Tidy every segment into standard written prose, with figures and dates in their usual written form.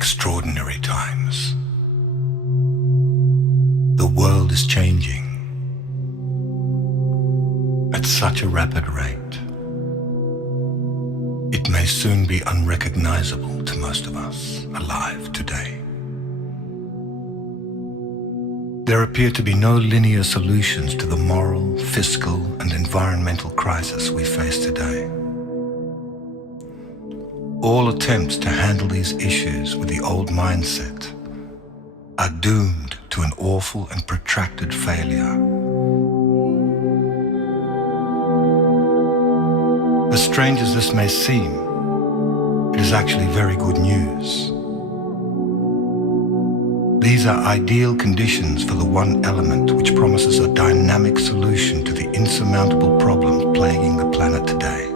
extraordinary times. The world is changing at such a rapid rate. It may soon be unrecognizable to most of us alive today. There appear to be no linear solutions to the moral, fiscal, and environmental crisis we face today. All attempts to handle these issues with the old mindset are doomed to an awful and protracted failure. As strange as this may seem, it is actually very good news. These are ideal conditions for the one element which promises a dynamic solution to the insurmountable problems plaguing the planet today.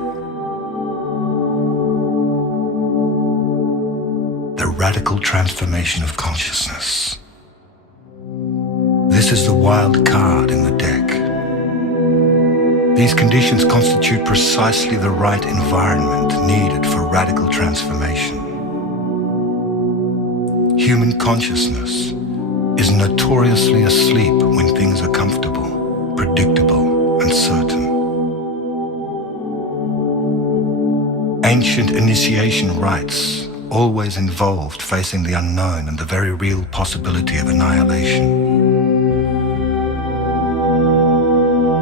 The radical transformation of consciousness. This is the wild card in the deck. These conditions constitute precisely the right environment needed for radical transformation. Human consciousness is notoriously asleep when things are comfortable, predictable, and certain. Ancient initiation rites always involved facing the unknown and the very real possibility of annihilation.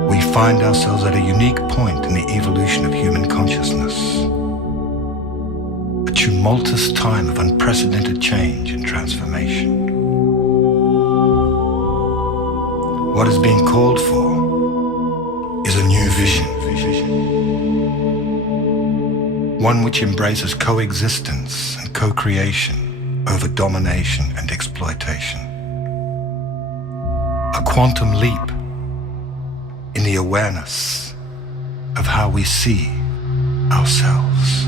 We find ourselves at a unique point in the evolution of human consciousness. A tumultuous time of unprecedented change and transformation. What is being called for is a new vision. One which embraces coexistence and co-creation over domination and exploitation. A quantum leap in the awareness of how we see ourselves.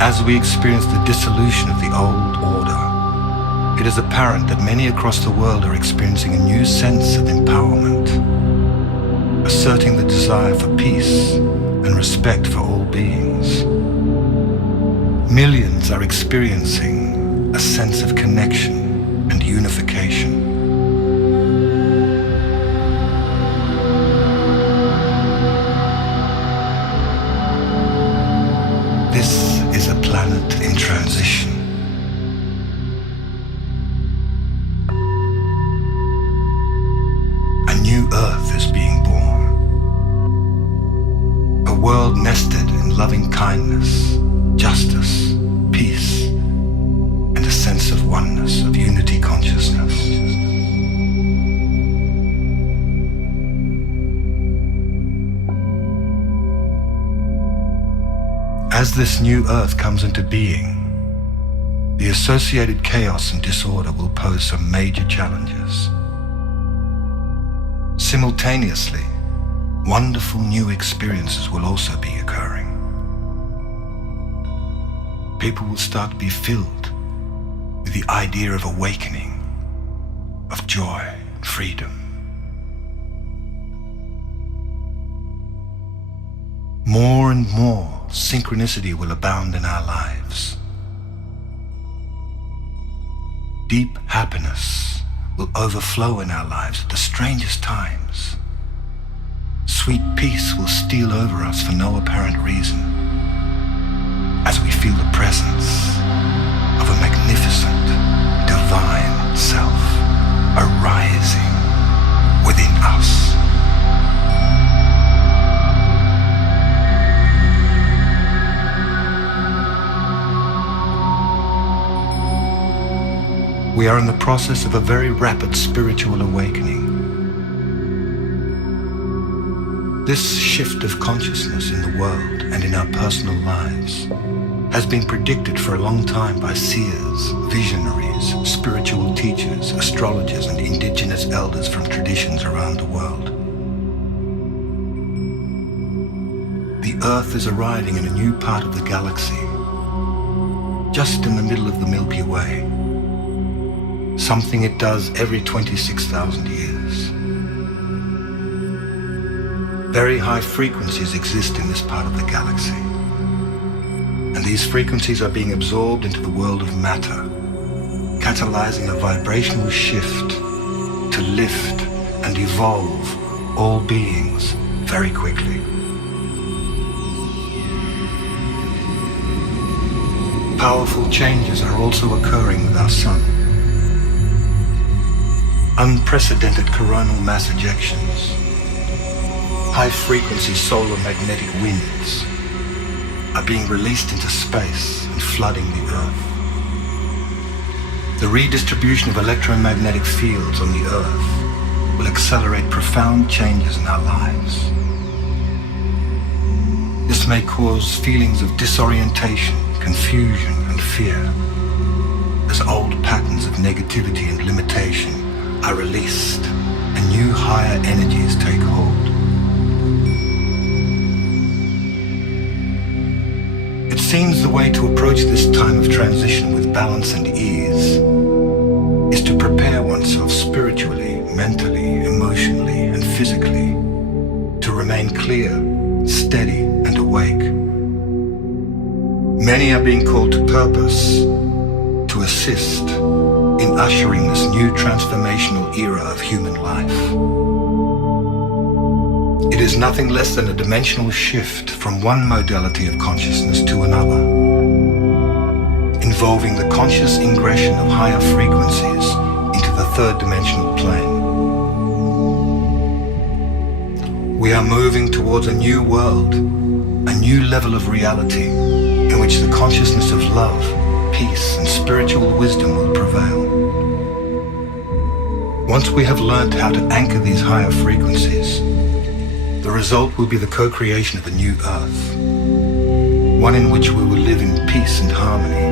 As we experience the dissolution of the old order, it is apparent that many across the world are experiencing a new sense of empowerment, asserting the desire for peace and respect for all beings. Millions are experiencing a sense of connection and unification. This is a planet in transition. A new Earth is being born. A world nested in loving kindness, justice, peace, and a sense of oneness, of unity consciousness. As this new Earth comes into being, the associated chaos and disorder will pose some major challenges. Simultaneously, wonderful new experiences will also be occurring. People will start to be filled with the idea of awakening, of joy and freedom. More and more synchronicity will abound in our lives. Deep happiness will overflow in our lives at the strangest times. Sweet peace will steal over us for no apparent reason, as we feel the presence of a magnificent, divine self arising within us. We are in the process of a very rapid spiritual awakening. This shift of consciousness in the world and in our personal lives has been predicted for a long time by seers, visionaries, spiritual teachers, astrologers, and indigenous elders from traditions around the world. The Earth is arriving in a new part of the galaxy, just in the middle of the Milky Way, something it does every 26,000 years. Very high frequencies exist in this part of the galaxy. And these frequencies are being absorbed into the world of matter, catalyzing a vibrational shift to lift and evolve all beings very quickly. Powerful changes are also occurring with our sun. Unprecedented coronal mass ejections, high-frequency solar magnetic winds are being released into space and flooding the Earth. The redistribution of electromagnetic fields on the Earth will accelerate profound changes in our lives. This may cause feelings of disorientation, confusion, and fear, as old patterns of negativity and limitation are released and new higher energies take hold. It seems the way to approach this time of transition with balance and ease is to prepare oneself spiritually, mentally, emotionally, and physically to remain clear, steady, and awake. Many are being called to purpose, to assist in ushering this new transformational era of human life. It is nothing less than a dimensional shift from one modality of consciousness to another, involving the conscious ingression of higher frequencies into the third dimensional plane. We are moving towards a new world, a new level of reality in which the consciousness of love, peace, and spiritual wisdom will prevail. Once we have learned how to anchor these higher frequencies, the result will be the co-creation of a new Earth, one in which we will live in peace and harmony,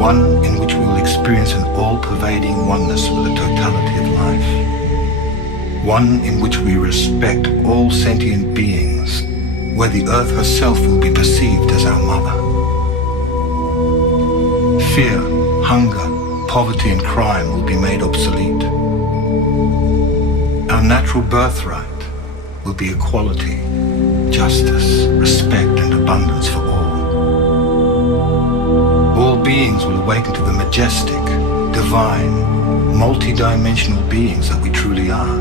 one in which we will experience an all-pervading oneness with the totality of life, one in which we respect all sentient beings, where the Earth herself will be perceived as our mother. Fear, hunger, poverty, and crime will be made obsolete. Our natural birthright will be equality, justice, respect, and abundance for all. All beings will awaken to the majestic, divine, multi-dimensional beings that we truly are.